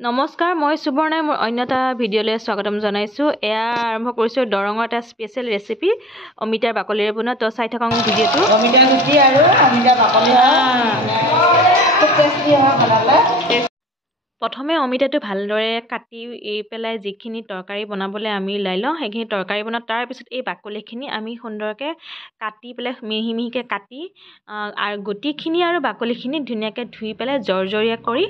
নমস্কাৰ, মই সুবৰ্ণাই মোৰ অন্য এটা ভিডিঅ'লৈ স্বাগতম জনাইছোঁ। এয়া আৰম্ভ কৰিছোঁ দৰঙৰ এটা স্পেচিয়েল ৰেচিপি অমিতাৰ বাকলিৰে বনোৱা। তো চাই থাকক ভিডিঅ'টো। অমিতা গুটি আৰু অমিতা বাকলি খুব টেষ্টি হয় বনালে। প্ৰথমে অমিতাটো ভালদৰে কাটি পেলাই যিখিনি তৰকাৰী বনাবলৈ আমি ওলাই লওঁ, সেইখিনি তৰকাৰী বনাওঁ। তাৰপিছত এই বাকলিখিনি আমি সুন্দৰকৈ কাটি পেলাই মিহি মিহিকৈ কাটি আৰু গুটিখিনি আৰু বাকলিখিনি ধুনীয়াকৈ ধুই পেলাই জৰজৰীয়া কৰি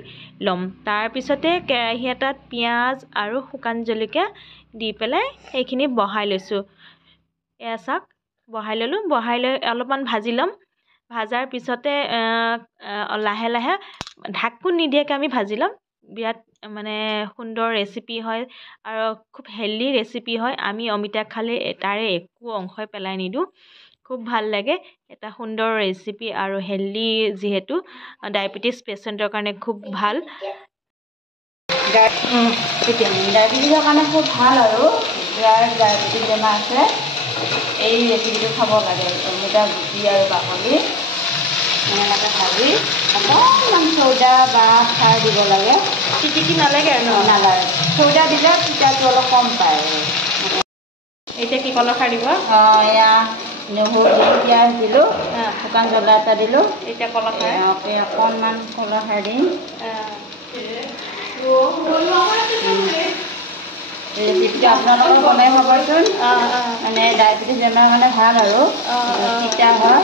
ল'ম। তাৰপিছতে কেৰাহী এটাত পিঁয়াজ আৰু শুকান জলকীয়া দি পেলাই সেইখিনি বহাই লৈছোঁ। এয়া চাওক, বহাই ল'লোঁ। বহাই লৈ অলপমান ভাজি ল'ম। ভাজাৰ পিছতে লাহে লাহে ঢাকোন নিদিয়াকৈ আমি ভাজি ল'ম। বিৰাট মানে সুন্দৰ ৰেচিপি হয় আৰু খুব হেল্ডি ৰেচিপি হয়। আমি অমিতা খালে তাৰে একো অংশই পেলাই নিদিওঁ। খুব ভাল লাগে, এটা সুন্দৰ ৰেচিপি আৰু হেল্ডি, যিহেতু ডায়েবেটিছ পেচেণ্টৰ কাৰণে খুব ভাল। ডায়েবেটিছৰ কাৰণে খুব ভাল আৰু যাৰ ডায়েবেটিছ বেমাৰ আছে এই ৰেচিপিটো খাব লাগে। অমিতা গুটি আৰু বাকলি এনেকৈ ভাজি অকণমান চৌদা বা খাৰ দিব লাগে। টিটিকি নালাগে আৰু নালাগে, চৌদা দিলে তিতাটো অলপ কম পায়। এতিয়া কি কলৰ খাৰ দিব? এয়া নহৰু দিলোঁ, পিঁয়াজ দিলোঁ, শুকান জ্বলা এটা দিলোঁ। এতিয়া কলৰ খাৰ অকণমান কলৰ খাৰ দিম। ৰেচিপিটো আপোনালোকে বনাই খাবচোন। মানে ডায়েবেটিছ বেমাৰৰ কাৰণে ভাল আৰু তিতা হয়।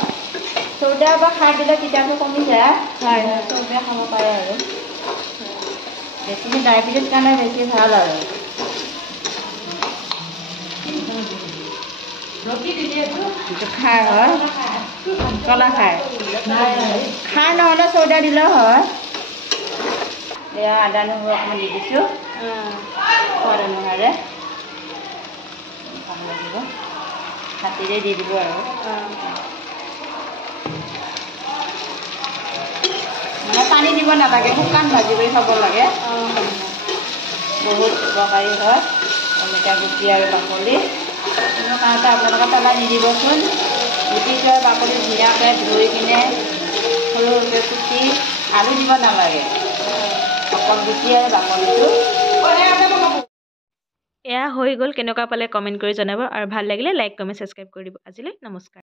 চৌদা বা খাৰ দিলে তিতাটো কমি যায়। চৌদা খাব পাৰে আৰু বেছিকৈ ডায়েবেটিছ কাৰণে বেছি ভাল আৰু খাৰ হয়, কলা খাৰ। খাৰ নহ'লে চৌদা দিলেও হয়। এয়া আদা নহৰু অকণমান দি দিছোঁ সোৱাদ অনুসাৰে। ভাল লাগিব, হাতেৰে দি দিব আৰু মানে পানী দিব নালাগে, শুকান ভাজি কৰি খাব লাগে। বহুত উপকাৰী হয় অমিতা গুটি আৰু বাকলি। কোনো কাৰণতে আপোনালোকে পেলাই নিদিবচোন। গুটিটো আৰু বাকলি ধুনীয়াকৈ ধুই কিনে সৰু সৰুকৈ কুটি, আলু দিব নালাগে, অকল গুটি আৰু বাকলিটো। এয়া হৈ গ'ল। কেনেকুৱা পালে কমেণ্ট কৰি জনাব আৰু ভাল লাগিলে লাইক, কমেণ্ট, ছাবস্ক্ৰাইব কৰি দিব। আজিলৈ নমস্কাৰ।